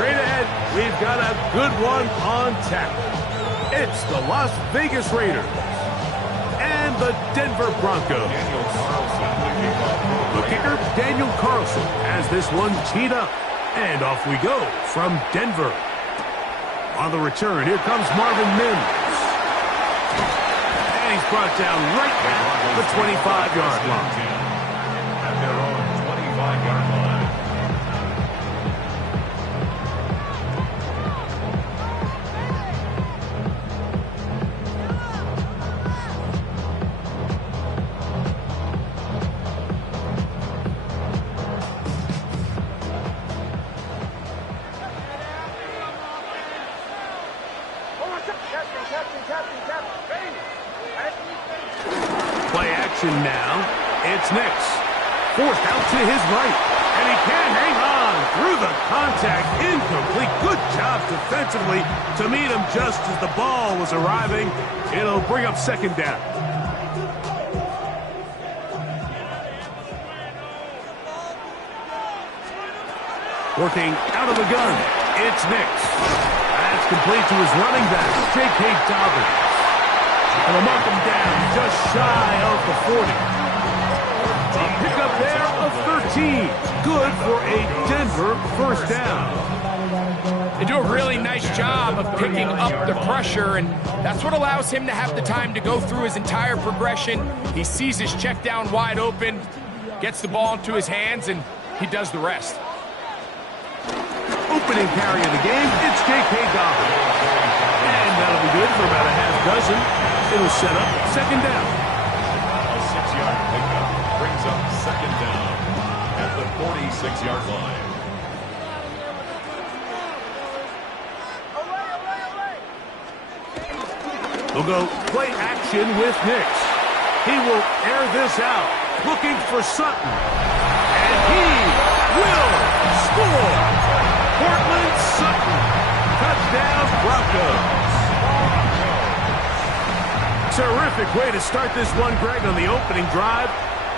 Straight ahead, we've got a good one on tap. It's the Las Vegas Raiders and the Denver Broncos. The kicker, Daniel Carlson, has this one teed up. And off we go from Denver. On the return, here comes Marvin Mims. And he's brought down right at the 25-yard line. At their own 25-yard line. Play action now. It's Nix. Forced out to his right. And he can't hang on through the contact. Incomplete. Good job defensively to meet him just as the ball was arriving. It'll bring up second down. Working out of the gun. It's Nix. That's complete to his running back, J.K. Dobbins. And they'll mark him down just shy of the 40. A pickup there of 13. Good for a Denver first down. They do a really nice job of picking up the pressure, and that's what allows him to have the time to go through his entire progression. He sees his check down wide open, gets the ball into his hands, and he does the rest. Opening carry of the game, it's J.K. Dobbins. And that'll be good for about a half dozen. It'll set up second down. A 6-yard pickup brings up second down at the 46-yard line. We'll go play action with Nix. He will air this out, looking for Sutton. And he will score. Portland Sutton. Touchdown Broncos. Terrific way to start this one, Greg, on the opening drive.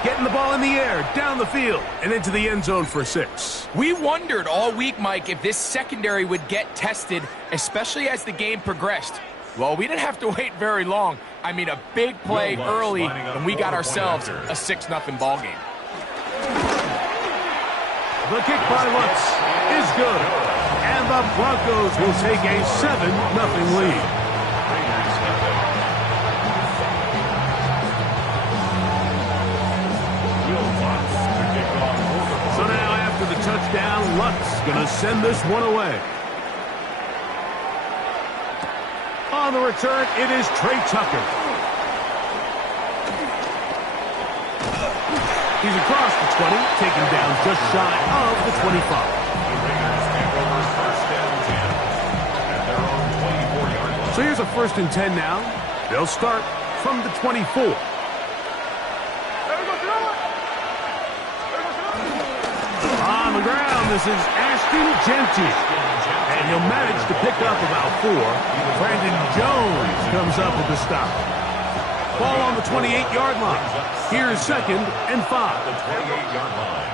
Getting the ball in the air, down the field, and into the end zone for 6. We wondered all week, Mike, if this secondary would get tested, especially as the game progressed. Well, we didn't have to wait very long. I mean, a big play early, and we got ourselves a 6-0 ball game. The kick by Lutz is good, and the Broncos will take a 7-0 lead. So now after the touchdown, Lutz going to send this one away. On the return, it is Trey Tucker. He's across the 20, taken down just shy of the 25. The Raiders take over first and 10 at their own 24-yard line. So here's a 1st and 10 now. They'll start from the 24. On the ground, this is Ashton Jeanty. And he'll manage to pick up about 4. Brandon Jones comes up with the stop. Ball on the 28-yard line. Here's 2nd and 5. The 28-yard line.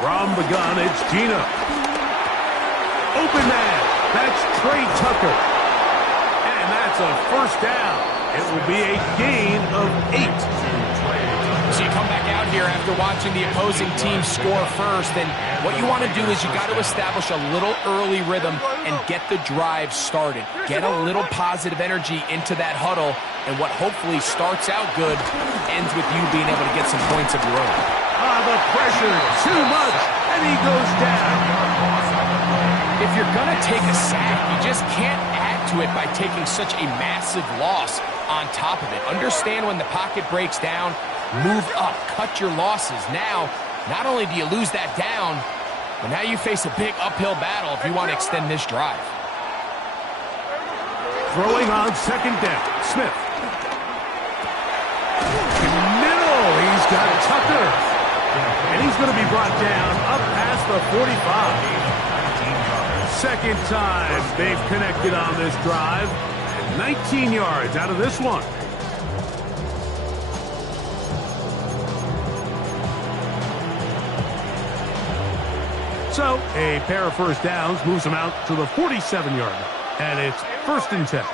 From the gun, it's Gino. Open man. That's Trey Tucker. And that's a first down. It will be a gain of 8. So you come back out here after watching the opposing team score first, and what you want to do is you got to establish a little early rhythm and get the drive started. Get a little positive energy into that huddle, and what hopefully starts out good ends with you being able to get some points of your own. The pressure, too much, and he goes down. If you're going to take a sack, you just can't add to it by taking such a massive loss on top of it. Understand when the pocket breaks down, move up, cut your losses. Now, not only do you lose that down, but now you face a big uphill battle if you want to extend this drive. Throwing on 2nd down, Smith. Middle, he's got Tucker. And he's going to be brought down up past the 45. 2nd time they've connected on this drive. 19 yards out of this one. So a pair of first downs moves them out to the 47-yard line. And it's 1st and 10.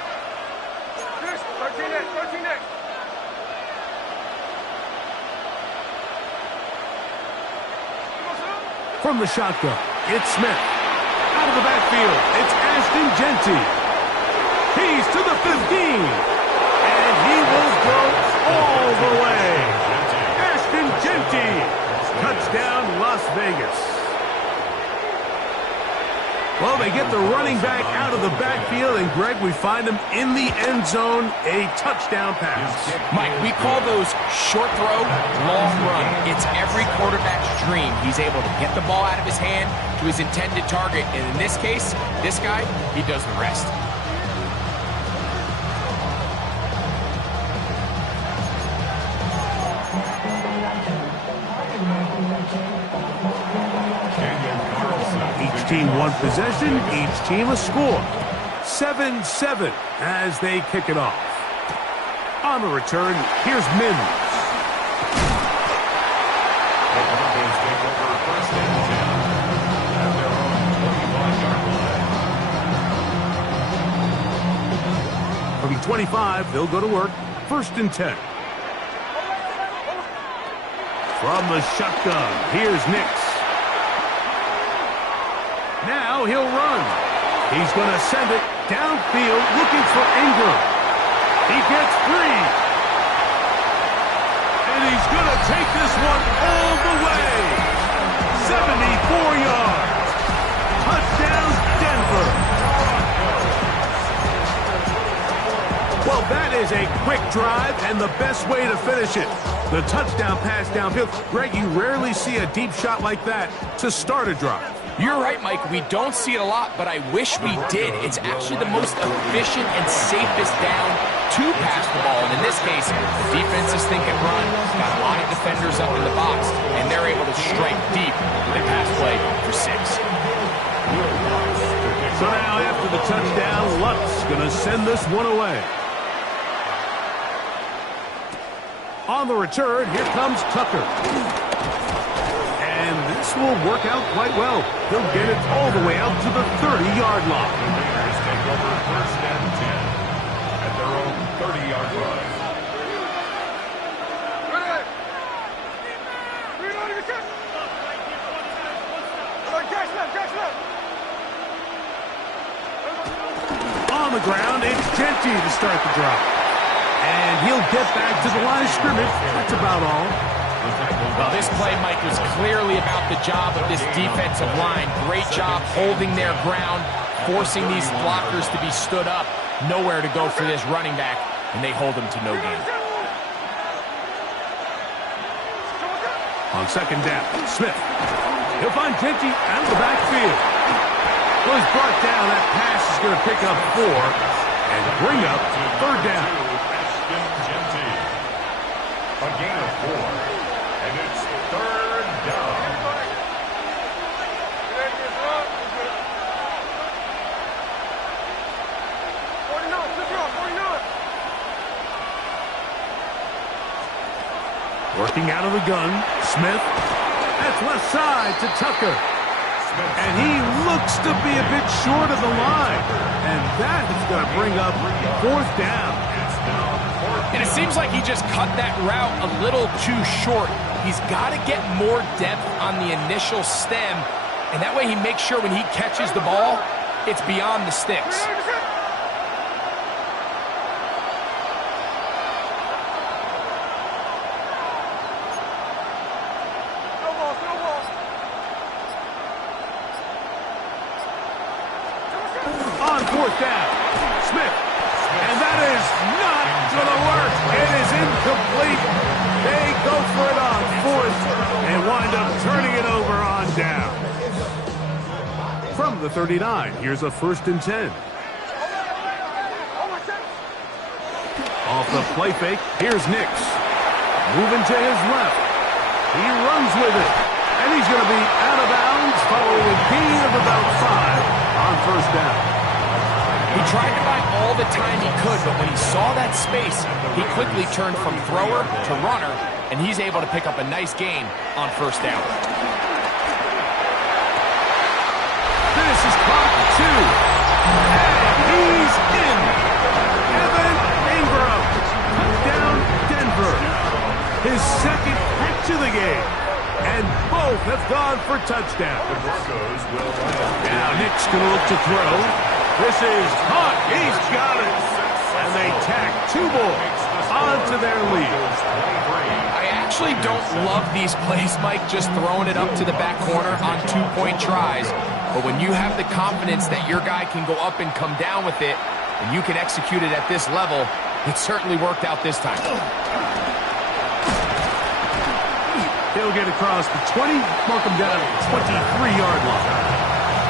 From the shotgun, it's Smith. Out of the backfield, it's Ashton Jeanty. He's to the 15. And he will go all the way. Ashton Jeanty. Touchdown, Las Vegas. Well, they get the running back out of the backfield, and, Greg, we find him in the end zone, a touchdown pass. Mike, we call those short throw, long run. It's every quarterback's dream. He's able to get the ball out of his hand to his intended target, and in this case, this guy, he does the rest. Each team one possession, each team a score. 7-7 as they kick it off. On the return, here's Mims. The Broncos take over 1st and 10 at their own 25-yard line. From the 25, they'll go to work. 1st and 10. From the shotgun, here's Nix. Now he'll run. He's going to send it downfield looking for Ingram. He gets free. And he's going to take this one all the way. 74 yards. Touchdown, Denver. Well, that is a quick drive and the best way to finish it. The touchdown pass downfield. Greg, you rarely see a deep shot like that to start a drive. You're right, Mike. We don't see it a lot, but I wish we did. It's actually the most efficient and safest down to pass the ball. And in this case, the defense is thinking run, got a lot of defenders up in the box, and they're able to strike deep with a pass play for 6. So now after the touchdown, Luck's going to send this one away. On the return, here comes Tucker. And this will work out quite well. He'll get it all the way out to the 30-yard line. The Raiders take over 1st and 10 at their own 30-yard line. On the ground, it's Jeanty to start the drive. And he'll get back to the line of scrimmage. That's about all. Well, this play, Mike, was clearly about the job of this defensive line. Great job holding their ground, forcing these blockers to be stood up. Nowhere to go for this running back, and they hold him to no gain. On 2nd down, Smith. He'll find Jeanty out of the backfield. Well, he's brought down. That pass is going to pick up 4 and bring up 3rd down. A gain of 4, and it's 3rd down. Working out of the gun, Smith. That's left side to Tucker. And he looks to be a bit short of the line. And that is going to bring up 4th down. And it seems like he just cut that route a little too short. He's got to get more depth on the initial stem, and that way he makes sure when he catches the ball, it's beyond the sticks. On 4th down, Smith. And that is not going to work. It is incomplete. They go for it on 4th and wind up turning it over on down. From the 39, here's a 1st and 10. Off the play fake, here's Nix. Moving to his left. He runs with it. And he's going to be out of bounds following a gain of about 5 on 1st down. He tried to buy all the time he could, but when he saw that space, he quickly turned from thrower to runner, and he's able to pick up a nice gain on 1st down. two. And he's in. Evan Ingram. Touchdown, Denver. His second catch of the game. And both have gone for touchdown. Now Nick's going to look to throw. This is caught. He's got it. And they tack two more onto their lead. I actually don't love these plays, Mike, just throwing it up to the back corner on two-point tries. But when you have the confidence that your guy can go up and come down with it, and you can execute it at this level, it certainly worked out this time. He'll get across the 20, mark him down at the 23-yard line.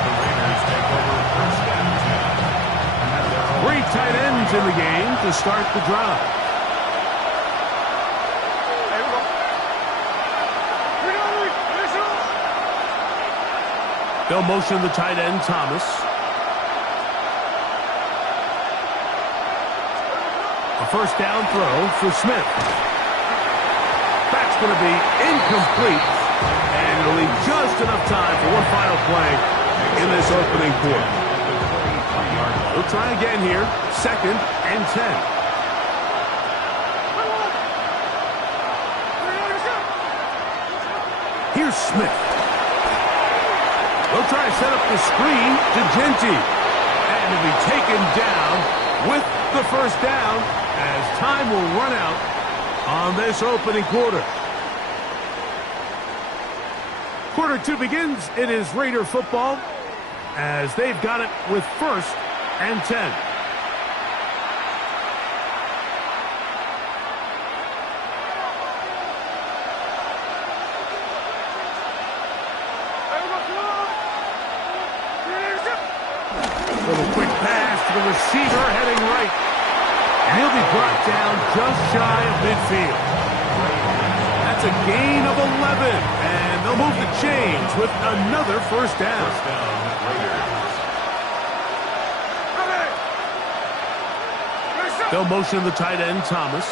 The Raiders take over first and 10. Three tight ends in the game to start the drive. They'll motion the tight end, Thomas. A first down throw for Smith. That's going to be incomplete, and it'll leave just enough time for one final play in this opening quarter. We'll try again here, 2nd and 10. Here's Smith. They'll try to set up the screen to Genty, and he'll be taken down with the first down as time will run out on this opening quarter. Quarter 2 begins. It is Raider football as they've got it with 1st and 10. Little quick pass to the receiver heading right. And he'll be brought down just shy of midfield. That's a gain of 11. And they'll move the chains with another first down. They'll motion the tight end, Thomas.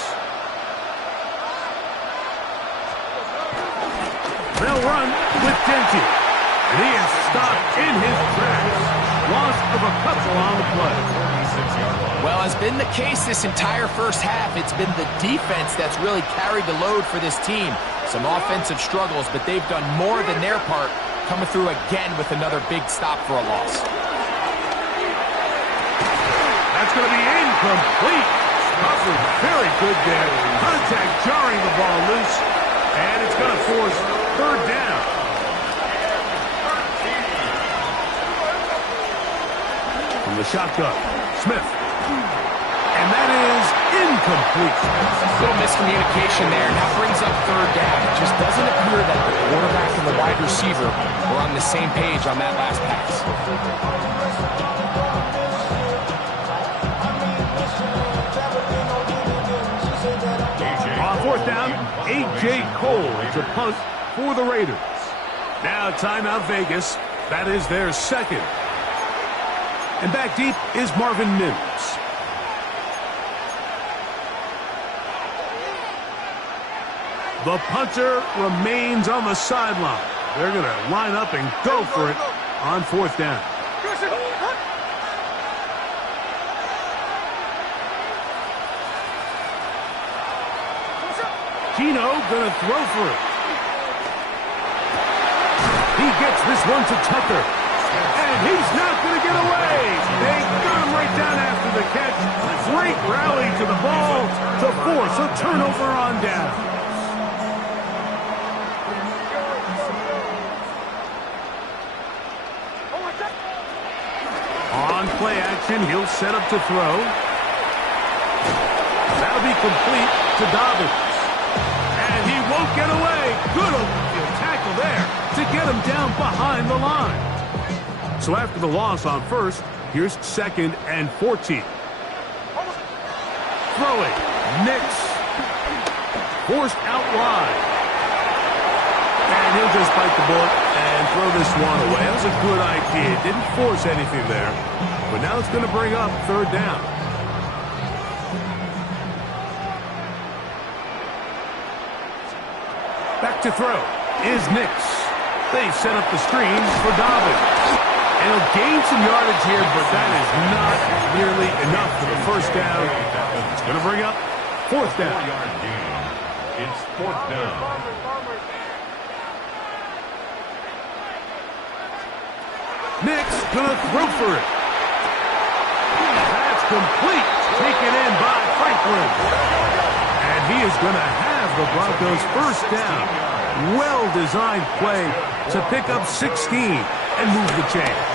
They'll run with Genty. And he is stopped in his tracks. Loss of a couple on the play. Well, as been the case this entire first half, it's been the defense that's really carried the load for this team. Some offensive struggles, but they've done more than their part, coming through again with another big stop for a loss. That's going to be incomplete. Covered very good there. Contact jarring the ball loose, and it's going to force 3rd down. From the shotgun, Smith. And that is incomplete. Little miscommunication there. Now brings up 3rd down. It just doesn't appear that the quarterback and the wide receiver were on the same page on that last pass. On 4th down, A.J. Cole to punt for the Raiders. Now timeout Vegas. That is their 2nd. And back deep is Marvin Mims. The punter remains on the sideline. They're going to line up and go for it on 4th down. Gino going to throw for it. He gets this one to Tucker. And he's not going to get away. They got him right down after the catch. Great rally to the ball to force a turnover on down. On play action, he'll set up to throw. That'll be complete to Dobbins. And he won't get away. Good field tackle there to get him down behind the line. So after the loss on 1st, here's 2nd and 14. Throwing. Nix. Forced out wide. And he'll just bite the bullet and throw this one away. That was a good idea. Didn't force anything there. But now it's going to bring up 3rd down. Back to throw is Nix. They set up the screen for Dobbins. And he'll gain some yardage here, but that is not nearly enough for the first down. It's going to bring up fourth down. 4-yard gain. It's fourth down. Nick's going to throw for it. That's complete. Taken in by Franklin. And he is going to have the Broncos first down. Well-designed play to pick up 16 and move the chains.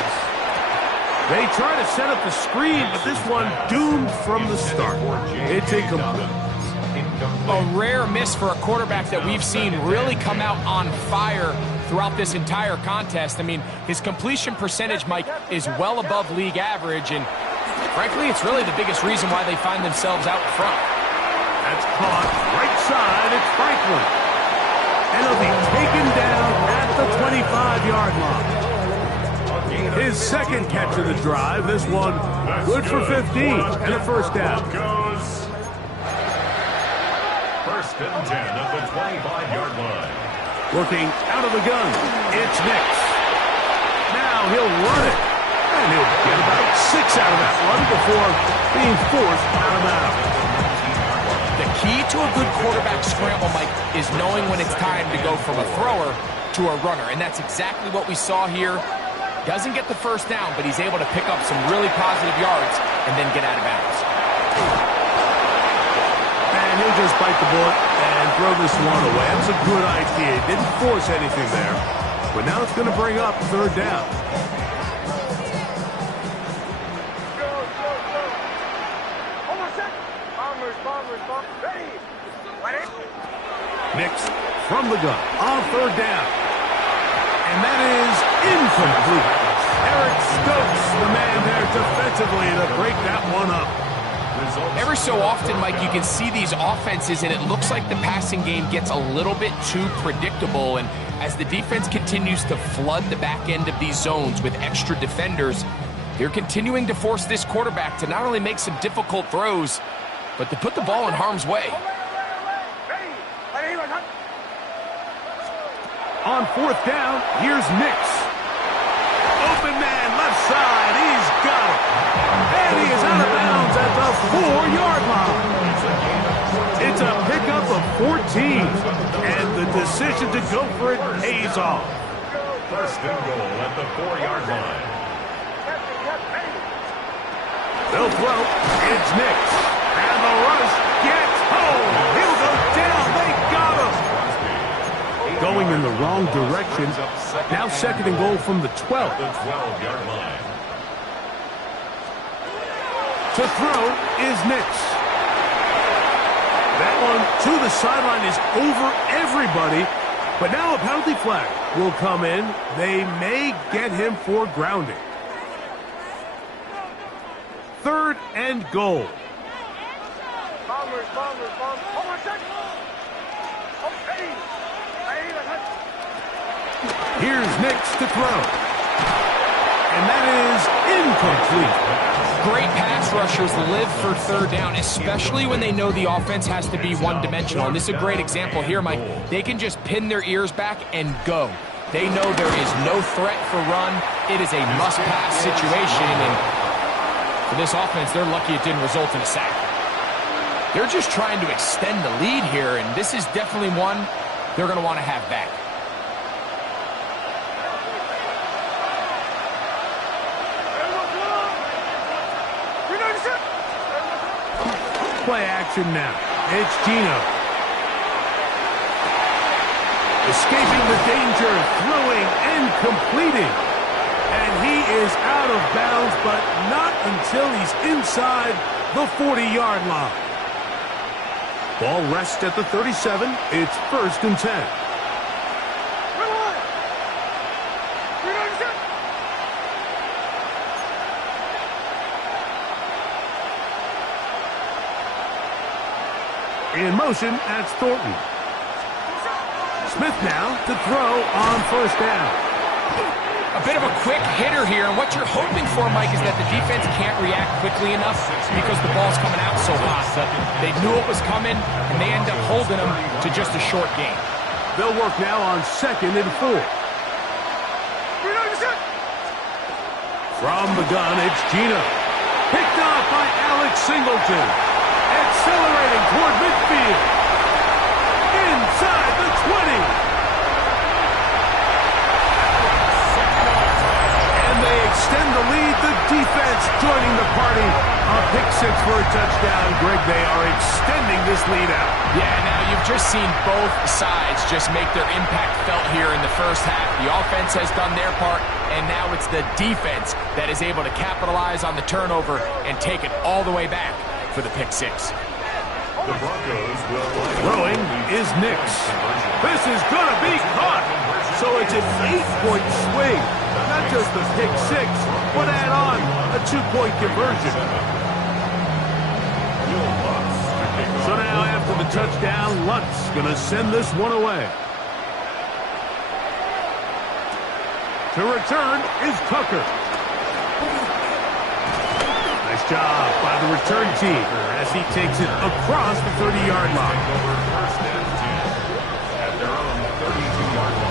They try to set up the screen, but this one doomed from the start. It's incomplete. A rare miss for a quarterback that we've seen really come out on fire throughout this entire contest. I mean, his completion percentage, Mike, is well above league average, and frankly, it's really the biggest reason why they find themselves out front. That's caught right side. It's Franklin. And he'll be taken down at the 25-yard line. His second catch of the drive. This one good for 15 and a first down. First and 10 at the 25-yard line. Looking out of the gun. It's Nix. Now he'll run it. And he'll get about 6 out of that run before being forced out of bounds. The key to a good quarterback scramble, Mike, is knowing when it's time to go from a thrower to a runner. And that's exactly what we saw here. Doesn't get the first down, but he's able to pick up some really positive yards and then get out of bounds. And he'll just bite the bullet and throw this one away. That was a good idea. He didn't force anything there. But now it's going to bring up third down. Nix from the gun on third down. And that is incomplete. Eric Stokes, the man there defensively to break that one up. Every so often, Mike, you can see these offenses, and it looks like the passing game gets a little bit too predictable. And as the defense continues to flood the back end of these zones with extra defenders, they're continuing to force this quarterback to not only make some difficult throws, but to put the ball in harm's way. On fourth down, here's Nix. Open man, left side, he's got it. And he is out of bounds at the 4-yard line. It's a pickup of 14, and the decision to go for it pays off. First and goal at the 4-yard line. They'll throw. It's Nix. And the rush gets home. He'll go down. They got him. Going in the wrong direction. Now second and goal from the 12. The 12-yard line. To throw is Nix. That one to the sideline is over everybody. But now a penalty flag will come in. They may get him for grounding. Third and goal. Here's Nix to throw. And that is incomplete. Great pass rushers live for third down, especially when they know the offense has to be one-dimensional. And this is a great example here, Mike. They can just pin their ears back and go. They know there is no threat for run. It is a must-pass situation, and for this offense, they're lucky it didn't result in a sack. They're just trying to extend the lead here, and this is definitely one they're going to want to have back. Play action now. It's Gino. Escaping the danger, throwing and completing. And he is out of bounds, but not until he's inside the 40-yard line. Ball rests at the 37. It's first and 10. In motion, that's Thornton. Smith now to throw on first down. A bit of a quick hitter here, and what you're hoping for, Mike, is that the defense can't react quickly enough because the ball's coming out so hot. But they knew it was coming, and they end up holding them to just a short gain. They'll work now on second and 4. From the gun, it's Gino. Picked up by Alex Singleton. Accelerating toward midfield. Inside the 20. And they extend the lead. The defense joining the party. A pick six for a touchdown. Greg, they are extending this lead out. Yeah, now you've just seen both sides just make their impact felt here in the first half. The offense has done their part, and now it's the defense that is able to capitalize on the turnover and take it all the way back for the pick six. The Broncos will Throwing is Nix. This is going to be caught. So it's an 8-point swing. Not just the pick six, but add on a 2-point conversion. So now after the touchdown, Lutz going to send this one away. To return is Tucker. Nice job by the return team as he takes it across the 30-yard line. over first and 10 at their own 32-yard line.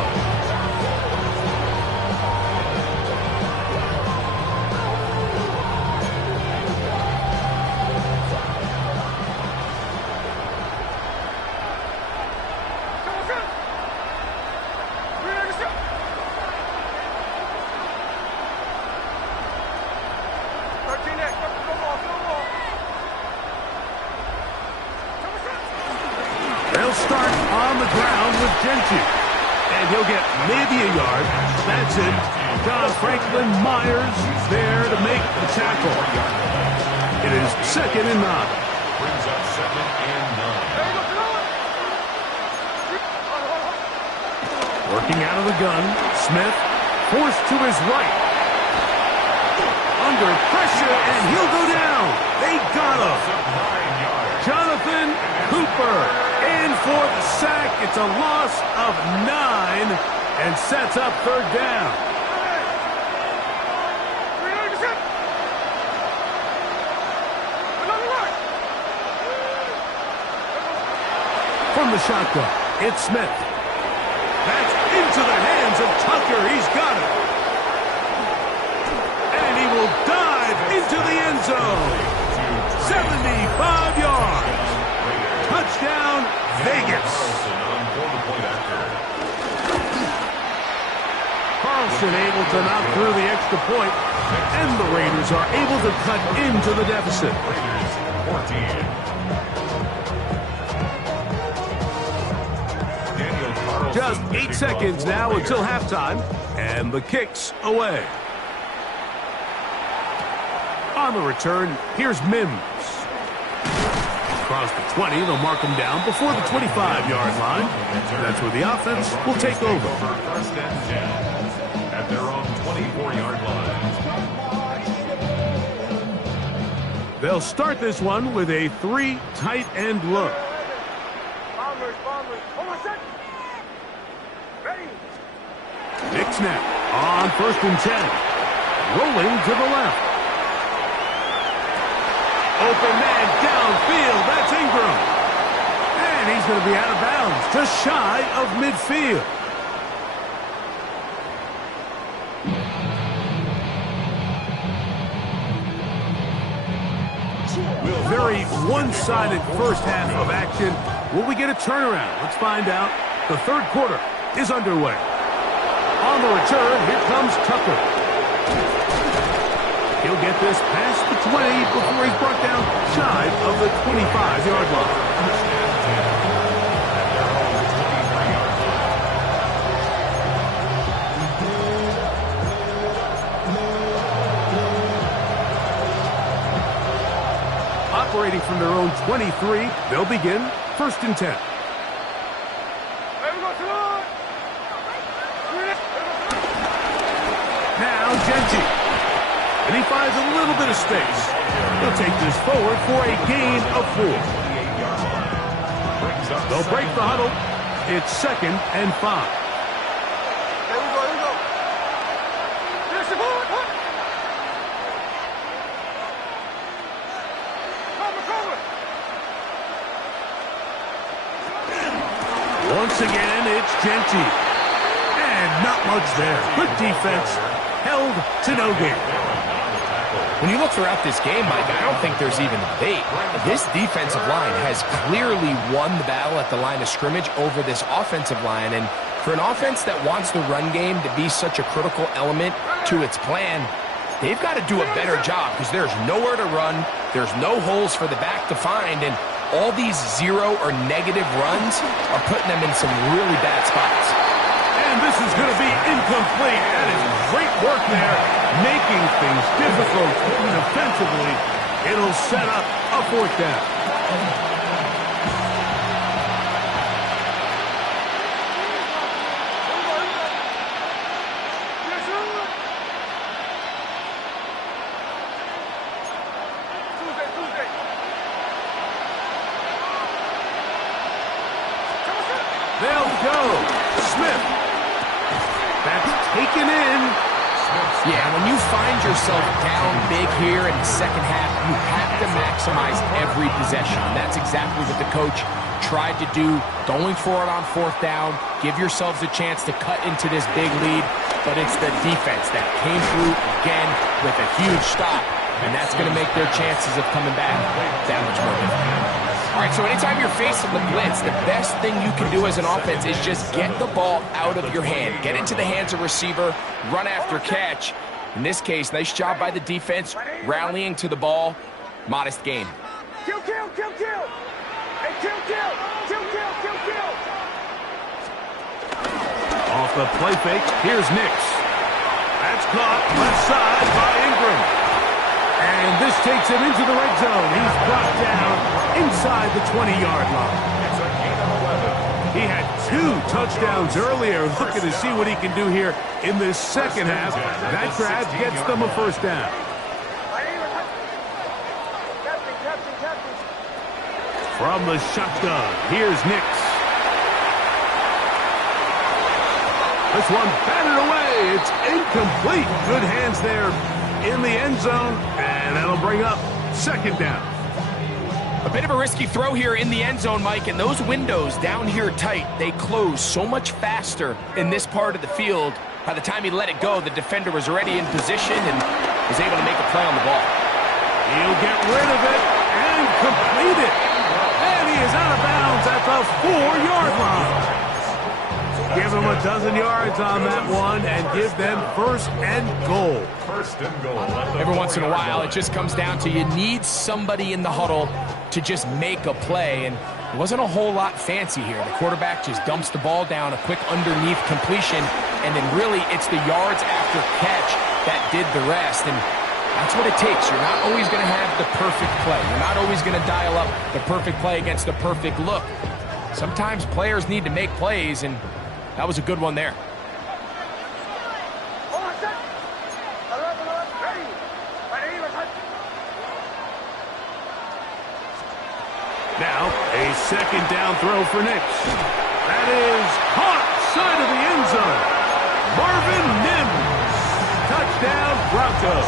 They'll start on the ground with Genty. And he'll get maybe a yard. That's it. John Franklin Myers there to make the tackle. It is 2nd and 9. Brings up 2nd and 9. Working out of the gun, Smith forced to his right. Under pressure, and he'll go down. They got him. Jonathan Cooper in for the sack. It's a loss of 9 and sets up 3rd down. From the shotgun, it's Smith. That's into the hands of Tucker. He's got it. And he will dive into the end zone. 75 yards. Touchdown, Vegas. Carlson able to knock through the extra point, and the Raiders are able to cut into the deficit. Raiders 14. Just 8 seconds now until halftime, and the kick's away. On the return, here's Mims. Across the 20, they'll mark him down before the 25-yard line. That's where the offense will take over. First and 10 at their own 24-yard line. They'll start this one with a 3 tight end look. Nick snap on 1st and 10. Rolling to the left. Open man downfield. That's Ingram. And he's going to be out of bounds, just shy of midfield. Very one-sided first half of action. Will we get a turnaround? Let's find out. The 3rd quarter is underway. On the return, here comes Tucker. He'll get this past the 20 before he's brought down shy of the 25-yard line. Operating from their own 23, they'll begin 1st and 10. Now Genty. And he finds a little bit of space. He'll take this forward for a gain of 4. They'll break the huddle. It's 2nd and 5. Once again, it's Genty. And not much there. Good defense. Held to no gain. When you look throughout this game, Mike, I don't think there's even a debate. This defensive line has clearly won the battle at the line of scrimmage over this offensive line. And for an offense that wants the run game to be such a critical element to its plan, they've got to do a better job because there's nowhere to run. There's no holes for the back to find. And all these zero or negative runs are putting them in some really bad spots. And this is going to be incomplete. That is great work there, making things difficult defensively. It'll set up a 4th down. They'll go. Smith. That's taken in. Yeah, when you find yourself down big here in the second half, you have to maximize every possession. And that's exactly what the coach tried to do, going for it on 4th down. Give yourselves a chance to cut into this big lead. But it's the defense that came through again with a huge stop. And that's going to make their chances of coming back that much more difficult. All right, so anytime you're facing the blitz, the best thing you can do as an offense is just get the ball out of your hand. Get into the hands of receiver, run after catch. In this case, nice job by the defense, rallying to the ball. Modest gain. Kill, kill, kill, kill. Hey, kill, kill, kill, kill, kill, kill. Off the play fake, here's Nix. That's caught left side by Ingram. And this takes him into the red zone. He's brought down inside the 20-yard line. It's a gain of 11. He had 2 touchdowns earlier. Looking to see what he can do here in this second half. That grab gets them a 1st down. From the shotgun, here's Nix. This one batted away. It's incomplete. Good hands there in the end zone, and that'll bring up 2nd down. A bit of a risky throw here in the end zone, Mike, and those windows down here tight, they close so much faster in this part of the field. By the time he let it go, the defender was already in position and was able to make a play on the ball. He'll get rid of it and complete it. And he is out of bounds at the 4-yard line. Give them a dozen yards on that one and give them 1st and goal. 1st and goal. Every once in a while, it just comes down to you need somebody in the huddle to just make a play, and it wasn't a whole lot fancy here. The quarterback just dumps the ball down, a quick underneath completion, and then really it's the yards after catch that did the rest, and that's what it takes. You're not always going to have the perfect play. You're not always going to dial up the perfect play against the perfect look. Sometimes players need to make plays, and that was a good one there. Now, a 2nd down throw for Nix. That is caught side of the end zone. Marvin Mims. Touchdown, Broncos.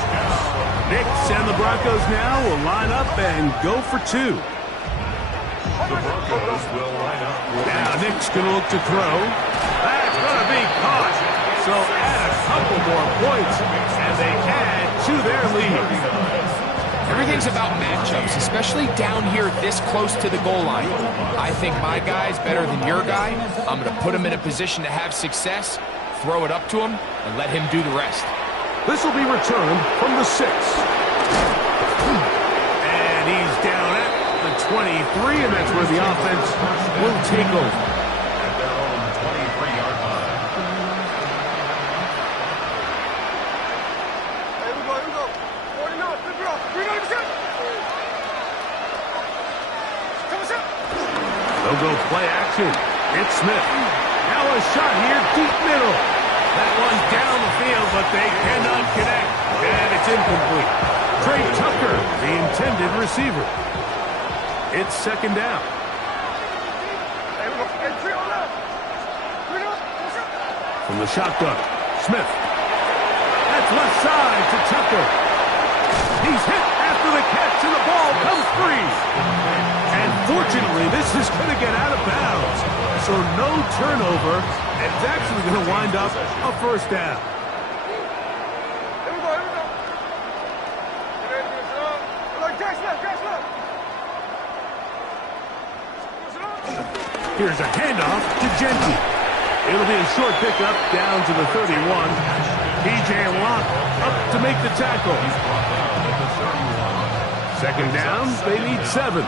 Nix and the Broncos now will line up and go for 2. The Broncos will line up. Now Nix going to look to throw. That's going to be caught. So add a couple more points, and they add to their lead. Everything's about matchups, especially down here this close to the goal line. I think my guy's better than your guy. I'm going to put him in a position to have success, throw it up to him, and let him do the rest. This will be returned from the 6. And he's down at the 23, and that's where the offense will take over. At their own 23-yard line. Here we go. 49, flip it off. 397. They'll go play action. It's Smith. Now a shot here, deep middle. That one's down the field, but they cannot connect. And it's incomplete. Trey Tucker, the intended receiver. It's 2nd down. From the shotgun, Smith. That's left side to Tucker. He's hit after the catch, and the ball comes free. And fortunately, this is going to get out of bounds. So no turnover, and it's actually going to wind up a 1st down. Here's a handoff to Genty. It'll be a short pickup down to the 31. P.J. Watt up to make the tackle. Second down, they need 7.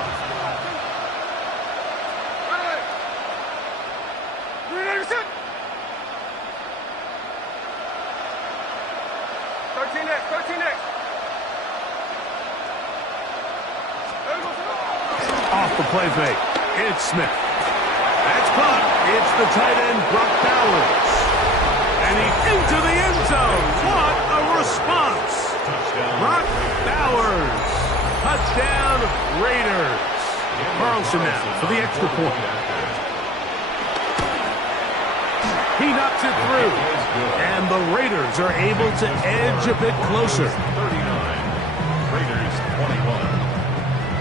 Off the play fake. It's Smith. That's caught. It's the tight end, Brock Bowers. And he's into the end zone. What a response. Brock Bowers. Touchdown, Raiders. Carlson now for the extra point. He knocks it through. And the Raiders are able to edge a bit closer. 39. Raiders 21.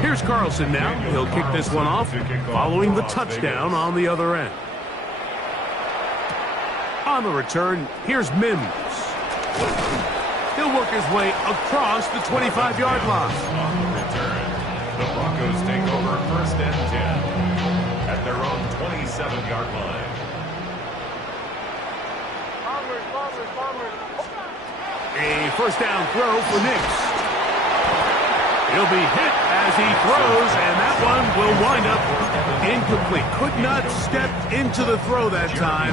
Here's Carlson now. He'll kick this one off following the touchdown on the other end. On the return, here's Mims. He'll work his way across the 25-yard line. On the return, the Broncos take over 1st and 10 at their own 27-yard line. A first down throw for Nix. He'll be hit as he throws, and that one will wind up incomplete. Could not step into the throw that time.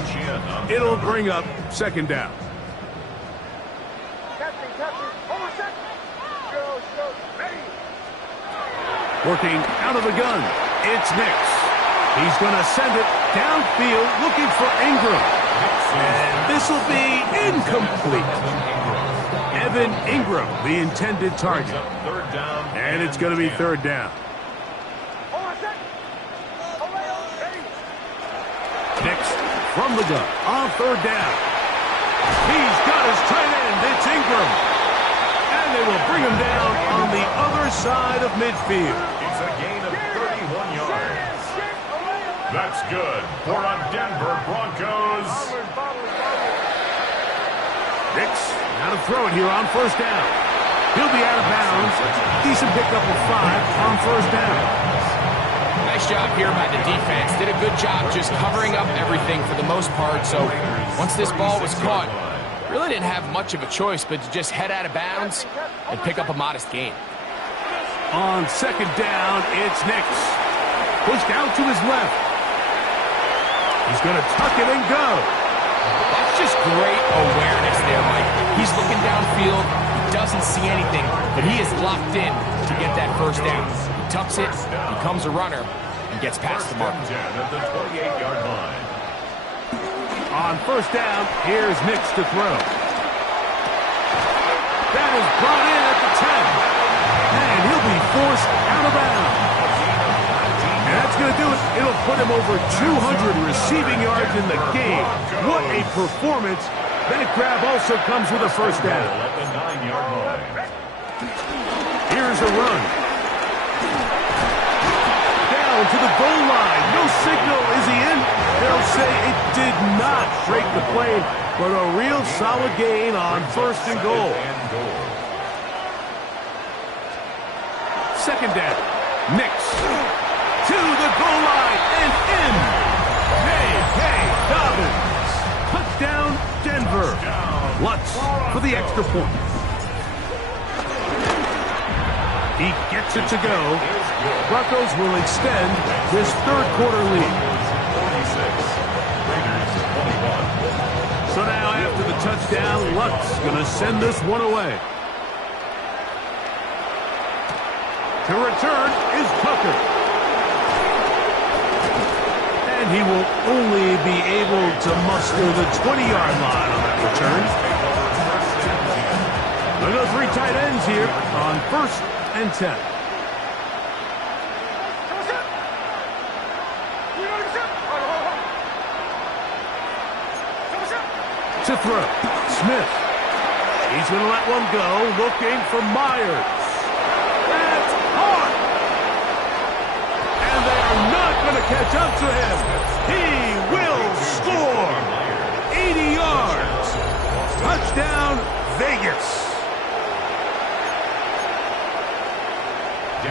It'll bring up second down. Working out of the gun, it's Nix. He's going to send it downfield looking for Ingram. And this will be incomplete. Evan Ingram, the intended target. And it's going to be third down. Nix from the gun on third down. He's got his tight end. It's Ingram. And they will bring him down on the other side of midfield. It's a gain of 31 yards. That's good for a Denver Broncos. Nix, now to throw it here on first down. He'll be out of bounds. Decent pickup of 5 on first down. Nice job here by the defense. Did a good job just covering up everything for the most part. So once this ball was caught, really didn't have much of a choice but to just head out of bounds and pick up a modest gain. On second down, it's Nix. Pushed out to his left. He's going to tuck it and go. That's just great awareness there, Mike. He's looking downfield. He doesn't see anything, but he is locked in to get that first down. He tucks it, becomes a runner, and gets past the mark. At the 28-yard line. On first down, here's Nix to throw. That is brought in at the 10. And he'll be forced out of bounds. And that's going to do it. It'll put him over 200 receiving yards in the game. What a performance. That grab also comes with a first down. At the 9-yard line. Here's a run. Down to the goal line. No signal. Is he in? They'll say it did not break the play, but a real solid gain on first and goal. Second down. Nix to the goal line and in. J.K. Dobbins. Touchdown, Denver. Lutz for the extra point. He gets it to go. Broncos will extend this third quarter lead. 46. Raiders 21. So now after the touchdown, Lutz going to send this one away. To return is Tucker. And he will only be able to muster the 20-yard line on that return. There go 3 tight ends here on 1st and 10. To throw, Smith. He's going to let one go, looking for Myers. That's hard. And they are not going to catch up to him. He will score. 80 yards. Touchdown, Vegas.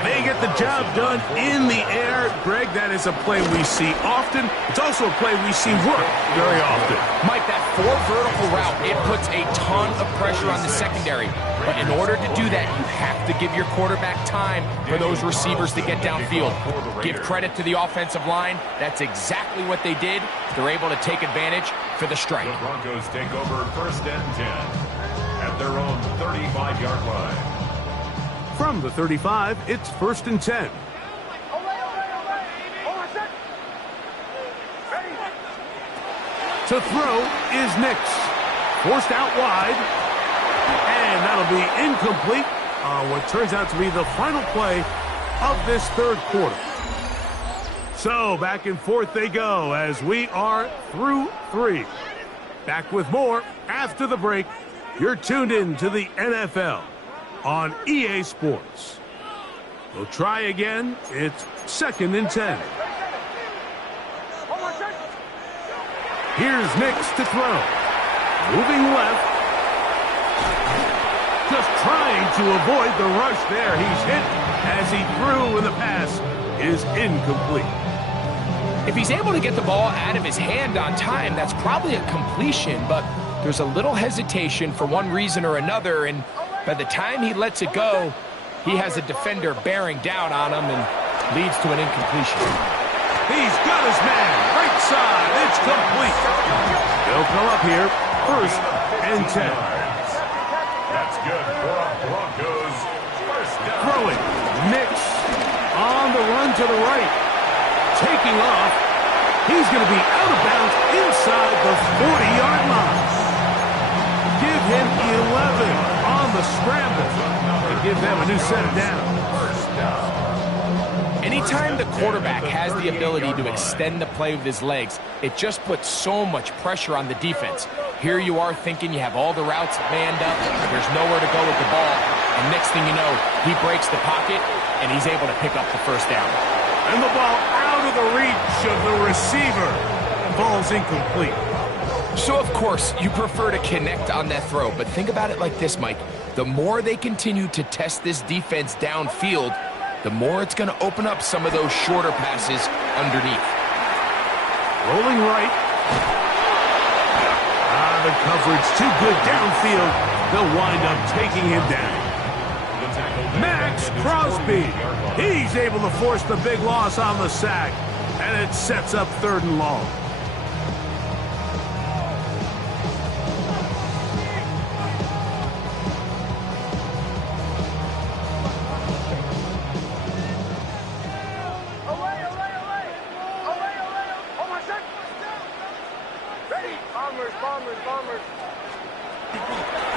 They get the job done in the air. Greg, that is a play we see often. It's also a play we see work very often. Mike, that 4 vertical route, it puts a ton of pressure on the secondary. But in order to do that, you have to give your quarterback time for those receivers to get downfield. Give credit to the offensive line. That's exactly what they did. They're able to take advantage for the strike. The Broncos take over 1st and 10 at their own 35-yard line. From the 35, it's 1st and 10. To throw is Nix. Forced out wide. And that'll be incomplete on what turns out to be the final play of this 3rd quarter. So back and forth they go as we are through 3. Back with more after the break. You're tuned in to the NFL on EA Sports. We'll try again. It's 2nd and 10. Here's Nix to throw. Moving left. Just trying to avoid the rush there. He's hit as he threw, and the pass is incomplete. If he's able to get the ball out of his hand on time, that's probably a completion, but there's a little hesitation for one reason or another, and by the time he lets it go, he has a defender bearing down on him and leads to an incompletion. He's got his man. Right side. It's complete. They'll come up here. 1st and 10. That's good for a Broncos 1st down. Throwing. Nix on the run to the right. Taking off. He's going to be out of bounds inside the 40-yard line. Give him 11 on the scramble to give them a new set of downs. Anytime the quarterback has the ability to extend the play with his legs, it just puts so much pressure on the defense. Here you are thinking you have all the routes manned up, there's nowhere to go with the ball, and next thing you know, he breaks the pocket, and he's able to pick up the 1st down. And the ball out of the reach of the receiver. Ball's incomplete. So, of course, you prefer to connect on that throw, but think about it like this, Mike. The more they continue to test this defense downfield, the more it's going to open up some of those shorter passes underneath. Rolling right. The coverage too good downfield. They'll wind up taking him down. Max Crosby. He's able to force the big loss on the sack, and it sets up 3rd and long.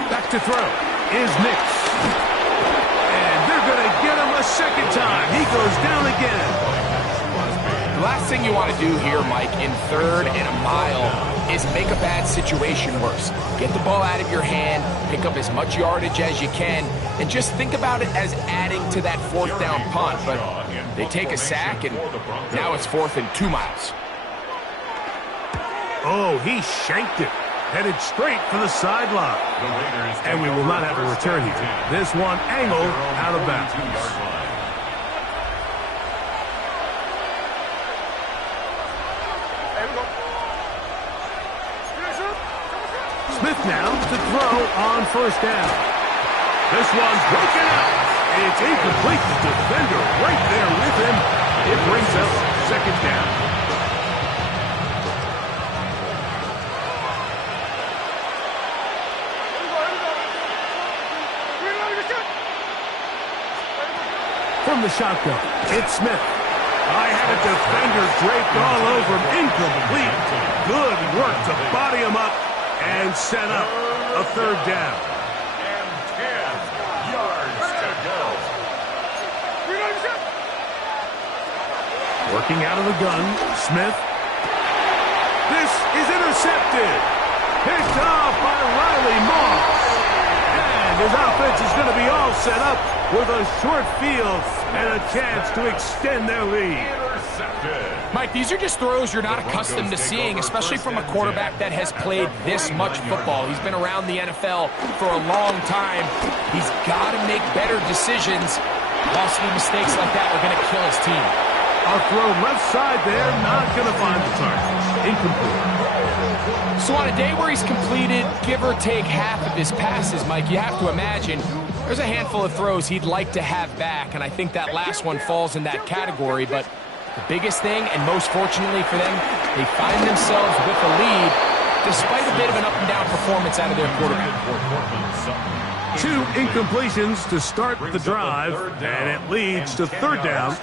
Back to throw is Nix. And they're going to get him a 2nd time. He goes down again. The last thing you want to do here, Mike, in 3rd and a mile is make a bad situation worse. Get the ball out of your hand, pick up as much yardage as you can, and just think about it as adding to that 4th down punt. But they take a sack, and now it's 4th and 2 miles. Oh, he shanked it. Headed straight for the sideline. And we will not have a return here. This one angled out of bounds. Smith now to throw on 1st down. This one's broken out. It's incomplete. The defender right there with him. It brings up 2nd down. From the shotgun, it's Smith. I had a defender draped all over him. Incomplete. Good work to body him up and set up a 3rd down. And 10 yards to go. Working out of the gun, Smith. This is intercepted. Picked off by Riley Moss. And his offense is going to be all set up with a short field and a chance to extend their lead. Mike, these are just throws you're not accustomed to seeing, especially from a quarterback that has played this much football. He's been around the NFL for a long time. He's got to make better decisions, Costly mistakes like that are going to kill his team. A throw left side there, not going to find the target. Incomplete. So on a day where he's completed, give or take half of his passes, Mike, you have to imagine there's a handful of throws he'd like to have back, and I think that last one falls in that category. But the biggest thing, and most fortunately for them, they find themselves with a lead despite a bit of an up-and-down performance out of their quarterback. 2 incompletions to start the drive, and it leads to third down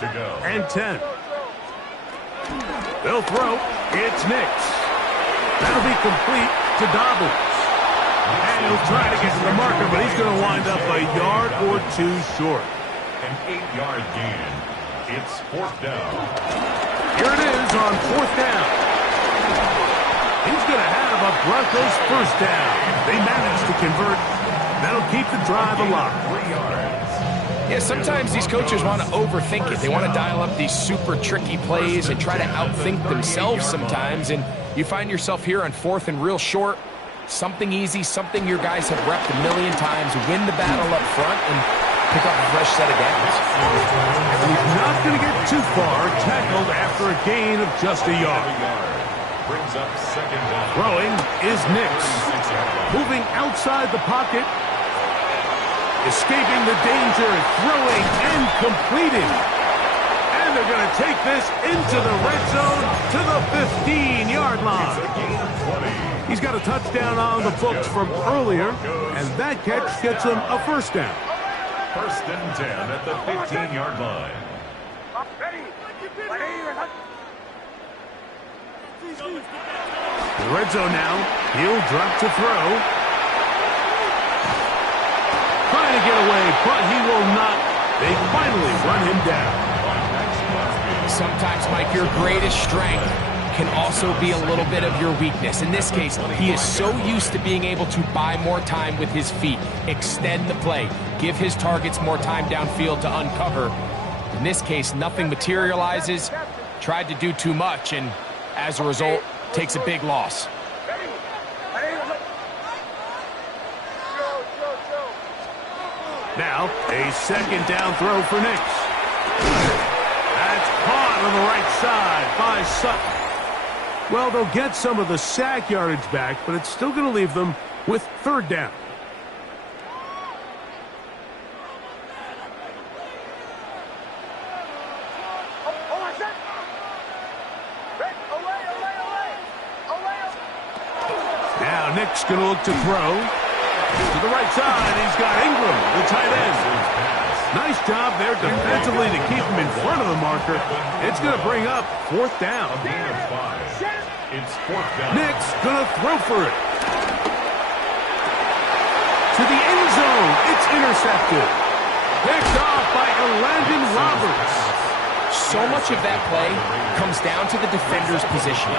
and 10. They'll throw. It's Nix. That'll be complete to Dobbins. And he'll try to get to the marker, but he's going to wind up a yard or 2 short. An 8-yard gain. It's fourth down. Here it is on fourth down. He's going to have a Broncos first down. They managed to convert. That'll keep the drive alive. 3 yards. Yeah, sometimes these coaches want to overthink it. They want to dial up these super tricky plays and try to outthink themselves sometimes. And you find yourself here on fourth and real short. Something easy, something your guys have repped a million times. Win the battle up front and pick up a fresh set of downs. He's not going to get too far. Tackled after a gain of just a yard. Brings up second down. Throwing is Nix. Moving outside the pocket. Escaping the danger. Throwing and completing. And they're going to take this into the red zone to the 15-yard line. He's got a touchdown on the books from earlier, and that catch gets him a first down. First and 10 at the 15-yard line. The red zone now. He'll drop to throw. Trying to get away, but he will not. They finally run him down. Sometimes, Mike, your greatest strength can also be a little bit of your weakness. In this case, he is so used to being able to buy more time with his feet, extend the play, give his targets more time downfield to uncover. In this case, nothing materializes, tried to do too much, and as a result, takes a big loss. Now, a second down throw for Nix. That's caught on the right side by Sutton. Well, they'll get some of the sack yardage back, but it's still going to leave them with third down. Now Nick's going to look to throw. To the right side, he's got Ingram, the tight end. Nice job there defensively to keep him in front of the marker. It's going to bring up fourth down. It's fourth down. Nick's going to throw for it. To the end zone. It's intercepted. Picked off by Elandon Roberts. So much of that play comes down to the defender's position.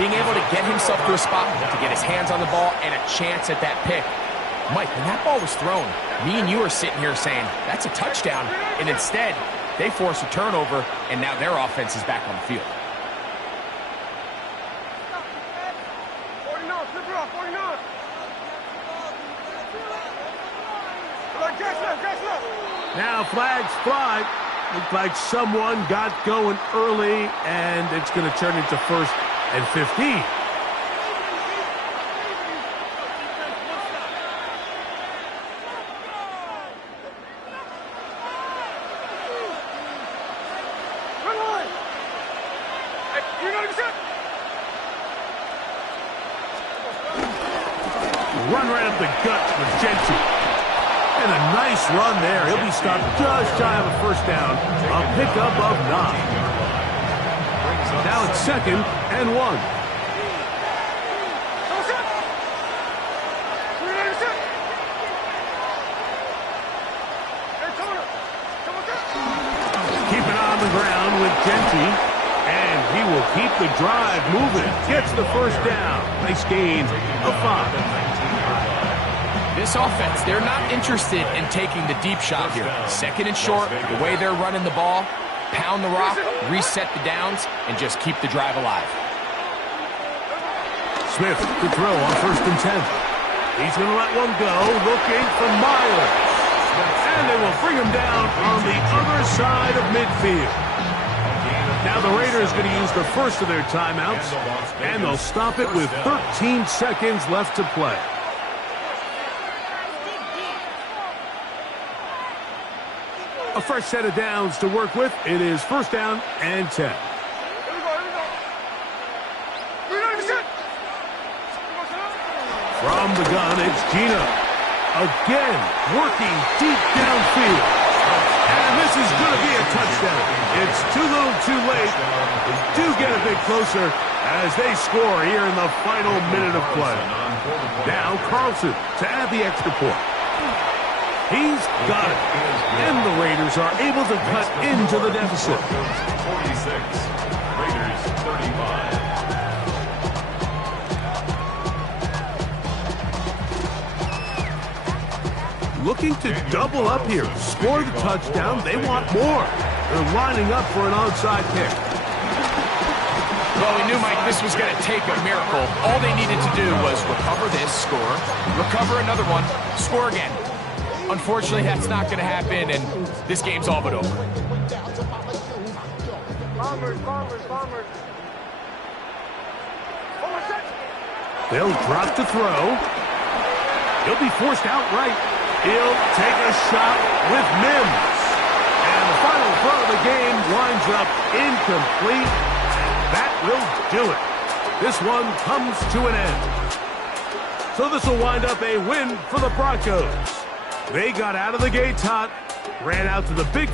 Being able to get himself to a spot, to get his hands on the ball, and a chance at that pick. Mike, when that ball was thrown, me and you are sitting here saying, that's a touchdown. And instead, they force a turnover, and now their offense is back on the field. 49, flip it off, 49. Now flags fly. Looks like someone got going early, and it's going to turn into first and 15. Run right up the gut with Gentry. And a nice run there. He'll be stopped just shy of a first down. A pickup of 9. Now it's second and 1. Keep it on the ground with Gentry. And he will keep the drive moving. Gets the first down. Nice gain of 5. This offense, they're not interested in taking the deep shot here. Second and short, the way they're running the ball, pound the rock, reset the downs, and just keep the drive alive. Smith to throw on first and 10. He's going to let one go, looking for Myers. And they will bring him down on the other side of midfield. Now the Raiders are going to use the first of their timeouts, and they'll stop it with 13 seconds left to play. A fresh set of downs to work with. It is first down and 10. From the gun, it's Gino. Again, working deep downfield. And this is going to be a touchdown. It's too little too late. They do get a bit closer as they score here in the final minute of play. Now Carlson to add the extra point. He's got it. And the Raiders are able to cut into the deficit. 46, Raiders 35. Looking to double up here. Score the touchdown. They want more. They're lining up for an onside kick. Well, we knew, Mike, this was going to take a miracle. All they needed to do was recover this, score, recover another one, score again. Unfortunately, that's not going to happen, and this game's all but over. Bombers. They'll drop to throw. He'll be forced outright. He'll take a shot with Mims. And the final throw of the game winds up incomplete. That will do it. This one comes to an end. So this will wind up a win for the Broncos. They got out of the gates hot, ran out to the big